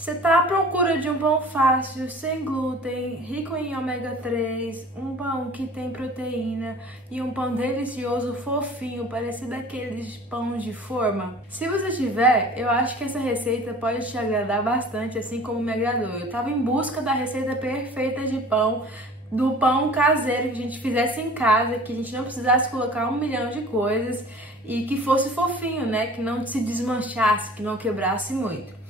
Você tá à procura de um pão fácil, sem glúten, rico em ômega 3, um pão que tem proteína e um pão delicioso, fofinho, parecido aqueles pães de forma? Se você tiver, eu acho que essa receita pode te agradar bastante, assim como me agradou. Eu tava em busca da receita perfeita de pão, do pão caseiro que a gente fizesse em casa, que a gente não precisasse colocar 1 milhão de coisas e que fosse fofinho, né? Que não se desmanchasse, que não quebrasse muito.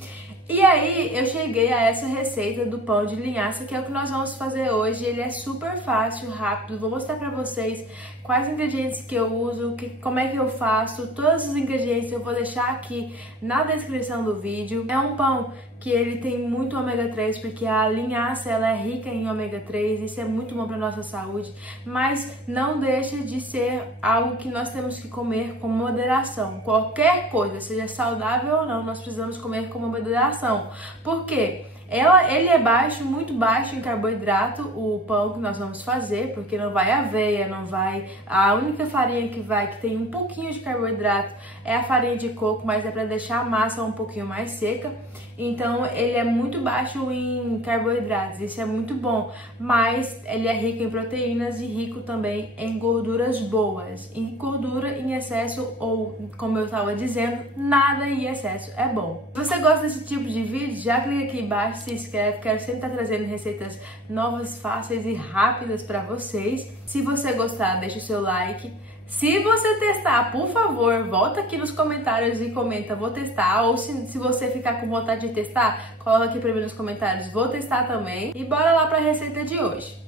E aí eu cheguei a essa receita do pão de linhaça, que é o que nós vamos fazer hoje. Ele é super fácil, rápido. Vou mostrar pra vocês quais ingredientes que eu uso, como é que eu faço. Todos os ingredientes eu vou deixar aqui na descrição do vídeo. É um pão que ele tem muito ômega 3, porque a linhaça ela é rica em ômega 3, isso é muito bom para nossa saúde, mas não deixa de ser algo que nós temos que comer com moderação. Qualquer coisa, seja saudável ou não, nós precisamos comer com moderação. Por quê? Ele é baixo, muito baixo em carboidrato, o pão que nós vamos fazer, porque não vai aveia, não vai... A única farinha que tem um pouquinho de carboidrato é a farinha de coco, mas é para deixar a massa um pouquinho mais seca. Então ele é muito baixo em carboidratos, isso é muito bom, mas ele é rico em proteínas e rico também em gorduras boas. Em gordura em excesso, ou como eu estava dizendo, nada em excesso é bom. Se você gosta desse tipo de vídeo, já clica aqui embaixo, se inscreve, quero sempre estar trazendo receitas novas, fáceis e rápidas para vocês. Se você gostar, deixa o seu like. Se você testar, por favor, volta aqui nos comentários e comenta, vou testar. Ou se você ficar com vontade de testar, coloca aqui pra mim nos comentários, vou testar também. E bora lá pra receita de hoje.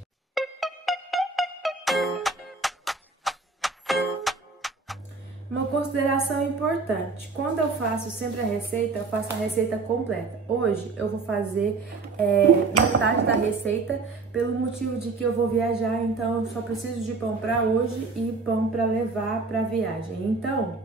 Uma consideração importante, quando eu faço sempre a receita, eu faço a receita completa. Hoje eu vou fazer metade da receita, pelo motivo de que eu vou viajar, então eu só preciso de pão para hoje e pão para levar para viagem. Então,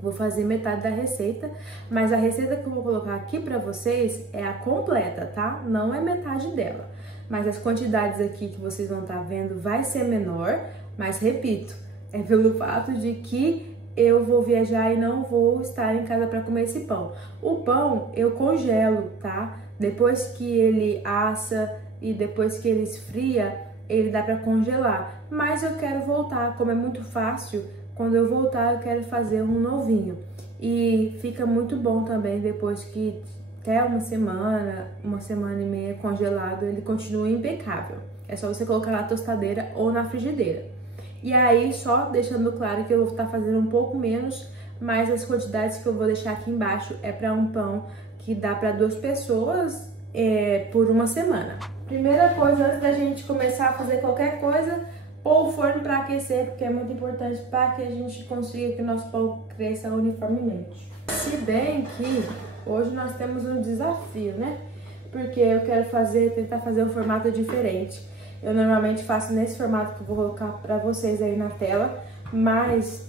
vou fazer metade da receita, mas a receita que eu vou colocar aqui para vocês é a completa, tá? Não é metade dela. Mas as quantidades aqui que vocês vão estar vendo vai ser menor, mas repito, é pelo fato de que eu vou viajar e não vou estar em casa para comer esse pão. O pão eu congelo, tá? Depois que ele assa e depois que ele esfria, ele dá para congelar. Mas eu quero voltar, como é muito fácil, quando eu voltar eu quero fazer um novinho. E fica muito bom também depois que até uma semana e meia congelado, ele continua impecável. É só você colocar na tostadeira ou na frigideira. E aí, só deixando claro que eu vou estar fazendo um pouco menos, mas as quantidades que eu vou deixar aqui embaixo é para um pão que dá para 2 pessoas por uma semana. Primeira coisa, antes da gente começar a fazer qualquer coisa, pôr o forno para aquecer, porque é muito importante para que a gente consiga que o nosso pão cresça uniformemente. Se bem que hoje nós temos um desafio, né? Porque eu quero tentar fazer um formato diferente. Eu normalmente faço nesse formato que eu vou colocar pra vocês aí na tela, mas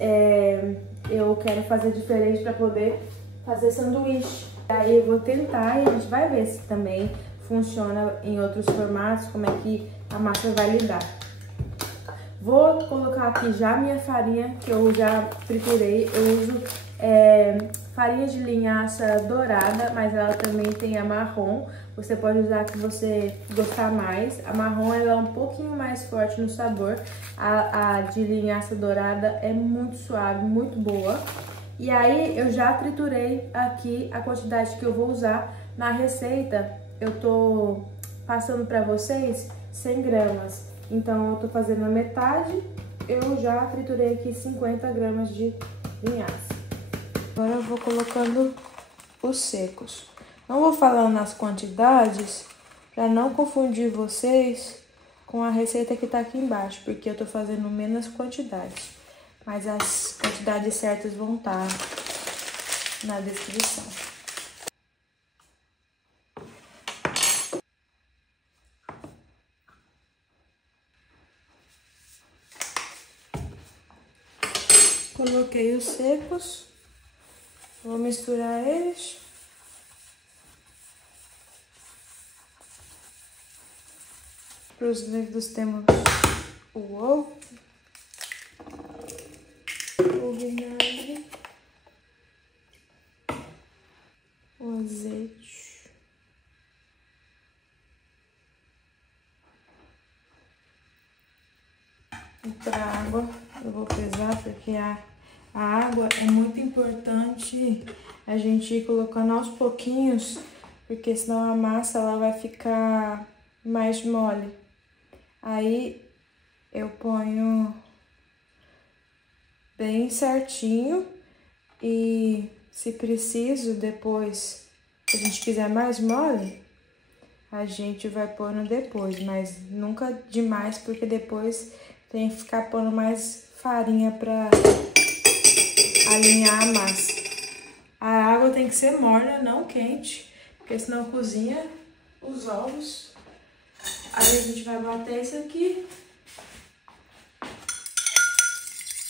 eu quero fazer diferente pra poder fazer sanduíche. Aí eu vou tentar e a gente vai ver se também funciona em outros formatos, como é que a massa vai lidar. Vou colocar aqui já a minha farinha, que eu já triturei. Eu uso farinha de linhaça dourada, mas ela também tem a marrom. Você pode usar a que você gostar mais. A marrom ela é um pouquinho mais forte no sabor. A de linhaça dourada é muito suave, muito boa. E aí eu já triturei aqui a quantidade que eu vou usar. Na receita eu tô passando pra vocês 100 gramas. Então eu tô fazendo a metade. Eu já triturei aqui 50 gramas de linhaça. Agora eu vou colocando os secos. Não vou falando as quantidades para não confundir vocês com a receita que tá aqui embaixo, porque eu tô fazendo menos quantidades. Mas as quantidades certas vão estar na descrição. Coloquei os secos. Vou misturar eles. Para os líquidos temos o ovo, o vinagre, o azeite, E para água, eu vou pesar porque a água é muito importante a gente ir colocando aos pouquinhos, porque senão a massa ela vai ficar mais mole. Aí eu ponho bem certinho e se preciso depois, se a gente quiser mais mole, a gente vai pondo depois, mas nunca demais, porque depois tem que ficar pondo mais farinha pra alinhar a massa. A água tem que ser morna, não quente, porque senão cozinha os ovos. Aí a gente vai bater isso aqui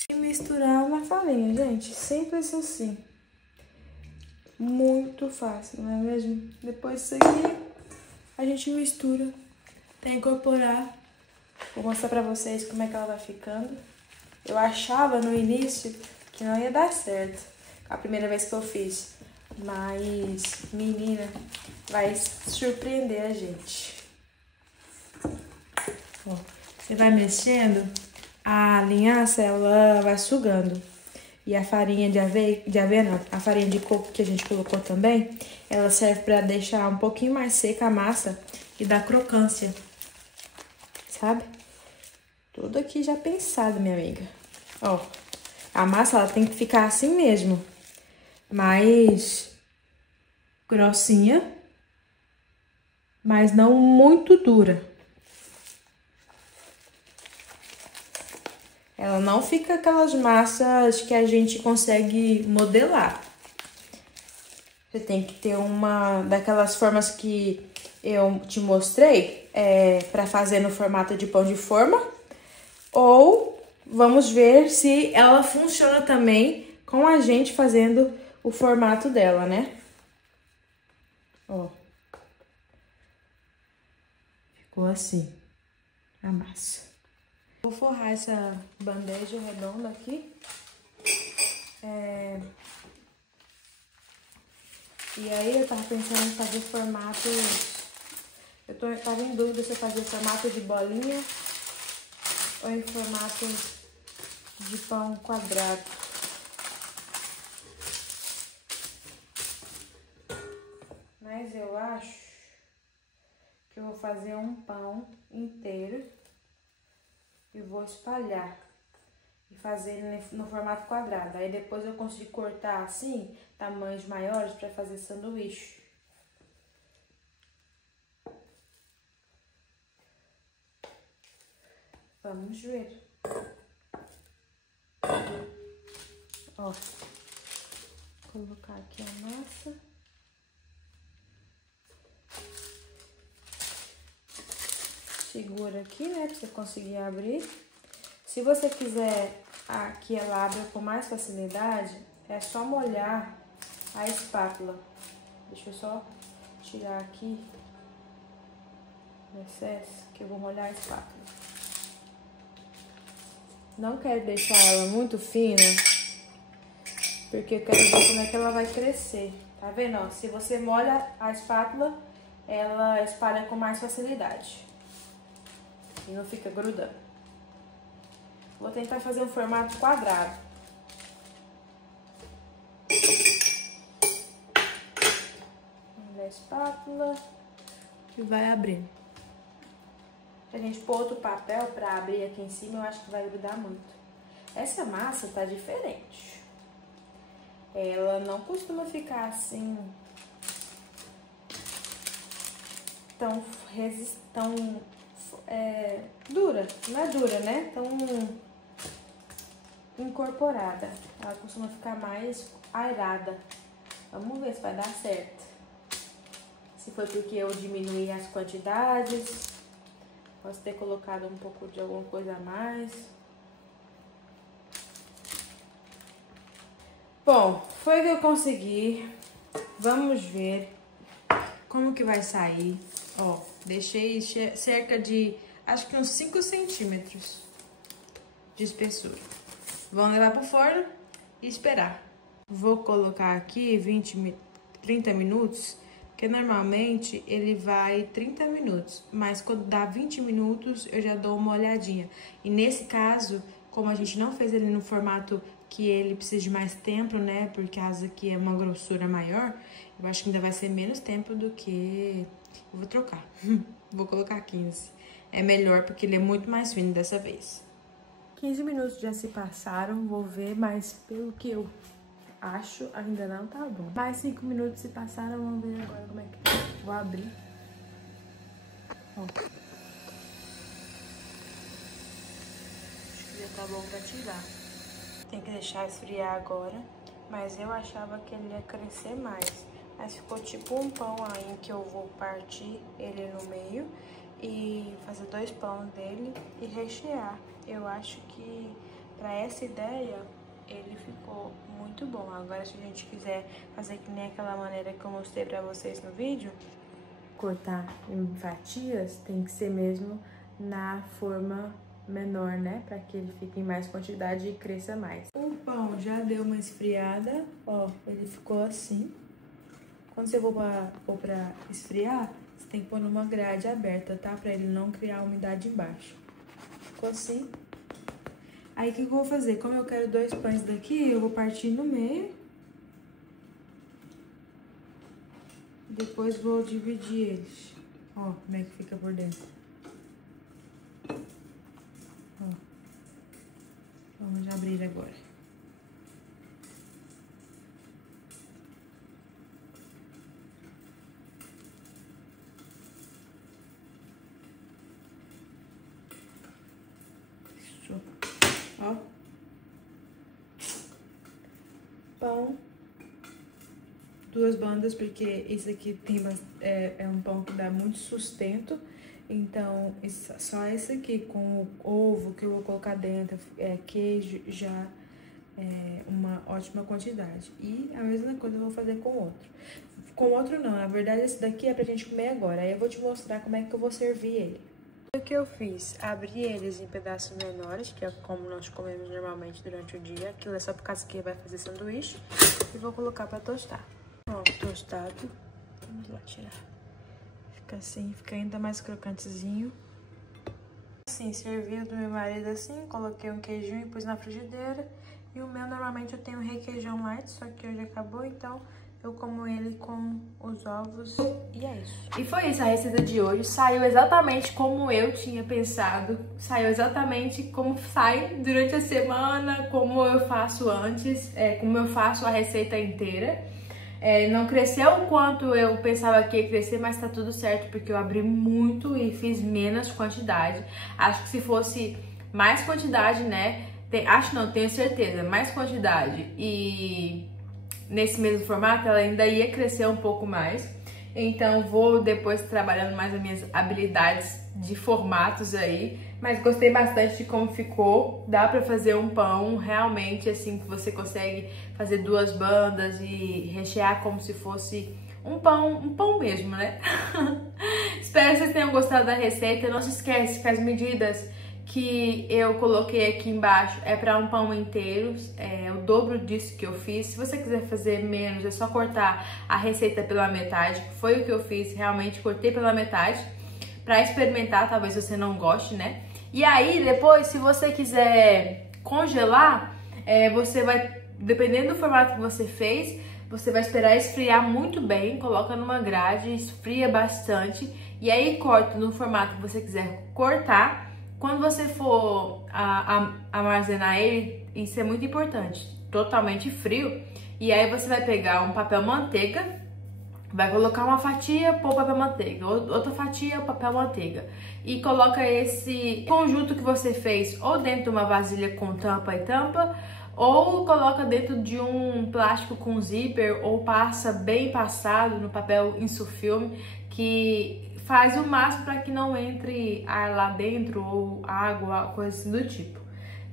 e misturar na farinha, gente. Simples assim. Muito fácil, não é mesmo? Depois disso aqui, a gente mistura até incorporar. Vou mostrar pra vocês como é que ela vai ficando. Eu achava no início que não ia dar certo a primeira vez que eu fiz. Mas, menina, vai surpreender a gente. Ó, você vai mexendo, a linhaça ela vai sugando. E a farinha de aveia não, a farinha de coco que a gente colocou também, ela serve pra deixar um pouquinho mais seca a massa e dar crocância, sabe? Tudo aqui já pensado, minha amiga. Ó, a massa ela tem que ficar assim mesmo, mais grossinha, mas não muito dura. Ela não fica aquelas massas que a gente consegue modelar. Você tem que ter uma daquelas formas que eu te mostrei, para fazer no formato de pão de forma. Ou vamos ver se ela funciona também com a gente fazendo o formato dela, né? Ó. Ficou assim a massa. Vou forrar essa bandeja redonda aqui. E aí eu tava pensando em fazer formato... Eu tava em dúvida se eu fazia formato de bolinha ou em formato de pão quadrado. Mas eu acho que eu vou fazer um pão inteiro e vou espalhar e fazer no formato quadrado. Aí depois eu consigo cortar assim, tamanhos maiores para fazer sanduíche. Vamos ver. Ó, vou colocar aqui a massa. Segura aqui, né, pra você conseguir abrir. Se você quiser que ela abra com mais facilidade, é só molhar a espátula. Deixa eu só tirar aqui o excesso, que eu vou molhar a espátula. Não quero deixar ela muito fina, porque eu quero ver como é que ela vai crescer. Tá vendo, ó? Se você molha a espátula, ela espalha com mais facilidade. E não fica grudando. Vou tentar fazer um formato quadrado. Vamos a espátula e vai abrindo. Se a gente pôr outro papel pra abrir aqui em cima, eu acho que vai grudar muito. Essa massa tá diferente. Ela não costuma ficar assim tão dura. Não é dura, né? Tão incorporada. Ela costuma ficar mais airada. Vamos ver se vai dar certo. Se foi porque eu diminuí as quantidades. Posso ter colocado um pouco de alguma coisa a mais. Bom, foi que eu consegui. Vamos ver como que vai sair. Ó, deixei cerca de, acho que uns 5 centímetros de espessura. Vamos levar pro forno e esperar. Vou colocar aqui 30 minutos Porque normalmente ele vai 30 minutos, mas quando dá 20 minutos eu já dou uma olhadinha. E nesse caso, como a gente não fez ele no formato que ele precisa de mais tempo, né? Porque a asa aqui é uma grossura maior, eu acho que ainda vai ser menos tempo do que... Eu vou trocar, vou colocar 15. É melhor porque ele é muito mais fino dessa vez. 15 minutos já se passaram, vou ver, mas pelo que eu acho, ainda não tá bom. Mais 5 minutos se passaram, vamos ver agora como é que tá. Vou abrir. Ó. Acho que já tá bom pra tirar. Tem que deixar esfriar agora, mas eu achava que ele ia crescer mais. Mas ficou tipo um pão aí que eu vou partir ele no meio e fazer 2 pães dele e rechear. Eu acho que pra essa ideia ele ficou muito bom. Agora, se a gente quiser fazer que nem aquela maneira que eu mostrei pra vocês no vídeo, cortar em fatias, tem que ser mesmo na forma menor, né? Pra que ele fique em mais quantidade e cresça mais. O pão já deu uma esfriada, ó, ele ficou assim. Quando você for pra esfriar, você tem que pôr numa grade aberta, tá? Pra ele não criar umidade embaixo. Ficou assim. Aí, o que eu vou fazer? Como eu quero 2 pães daqui, eu vou partir no meio. Depois vou dividir eles. Ó, como é que fica por dentro. Ó. Vamos abrir agora. Isso. Ó. Pão. 2 bandas, porque esse aqui tem é um pão que dá muito sustento. Então, só esse aqui com o ovo que eu vou colocar dentro, queijo, já é uma ótima quantidade. E a mesma coisa eu vou fazer com outro. Com outro não, na verdade esse daqui é pra gente comer agora. Aí eu vou te mostrar como é que eu vou servir ele. O que eu fiz? Abri eles em pedaços menores, que é como nós comemos normalmente durante o dia. Aquilo é só por causa que vai fazer sanduíche. E vou colocar pra tostar. Ó, tostado. Vamos lá tirar. Fica assim, fica ainda mais crocantezinho. Assim, servi o do meu marido assim, coloquei um queijinho e pus na frigideira. E o meu, normalmente, eu tenho requeijão light, só que hoje acabou, então eu como ele com os ovos e é isso. E foi isso a receita de hoje. Saiu exatamente como eu tinha pensado. Saiu exatamente como sai durante a semana, como eu faço antes, como eu faço a receita inteira. Não cresceu o quanto eu pensava que ia crescer, mas tá tudo certo, porque eu abri muito e fiz menos quantidade. Acho que se fosse mais quantidade, né? Tenho certeza, mais quantidade e nesse mesmo formato ela ainda ia crescer um pouco mais. Então vou depois trabalhando mais as minhas habilidades de formatos aí, mas gostei bastante de como ficou. Dá pra fazer um pão realmente assim, que você consegue fazer 2 bandas e rechear como se fosse um pão mesmo, né? Espero que vocês tenham gostado da receita. Não se esquece que as medidas que eu coloquei aqui embaixo é para um pão inteiro, é o dobro disso que eu fiz. Se você quiser fazer menos, é só cortar a receita pela metade, que foi o que eu fiz, realmente cortei pela metade, para experimentar, talvez você não goste, né? E aí, depois, se você quiser congelar, você vai, dependendo do formato que você fez, você vai esperar esfriar muito bem, coloca numa grade, esfria bastante, e aí corta no formato que você quiser cortar. Quando você for armazenar ele, isso é muito importante, totalmente frio. E aí você vai pegar um papel manteiga, vai colocar uma fatia, pôr papel manteiga, outra fatia, papel manteiga. E coloca esse conjunto que você fez ou dentro de uma vasilha com tampa e tampa, ou coloca dentro de um plástico com zíper, ou passa bem passado no papel insufilme, que faz o máximo para que não entre ar lá dentro ou água, coisa assim do tipo.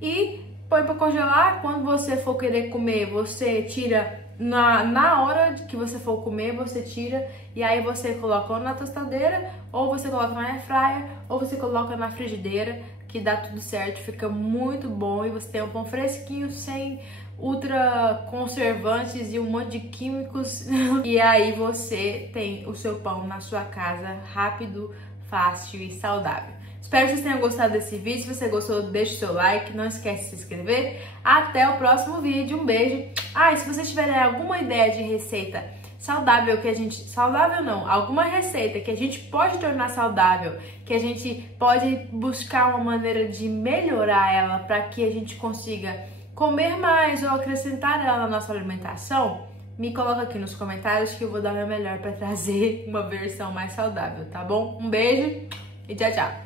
E põe para congelar. Quando você for querer comer, você tira na hora de que você for comer, você tira e aí você coloca ou na tostadeira, ou você coloca na airfryer, ou você coloca na frigideira, que dá tudo certo, fica muito bom e você tem um pão fresquinho sem ultra conservantes e um monte de químicos. E aí você tem o seu pão na sua casa, rápido, fácil e saudável. Espero que vocês tenham gostado desse vídeo. Se você gostou, deixa o seu like, não esquece de se inscrever. Até o próximo vídeo, um beijo. E se vocês tiverem alguma ideia de receita saudável que a gente... Saudável não, alguma receita que a gente pode tornar saudável, que a gente pode buscar uma maneira de melhorar ela para que a gente consiga comer mais ou acrescentar ela na nossa alimentação, me coloca aqui nos comentários que eu vou dar o meu melhor para trazer uma versão mais saudável, tá bom? Um beijo e tchau, tchau!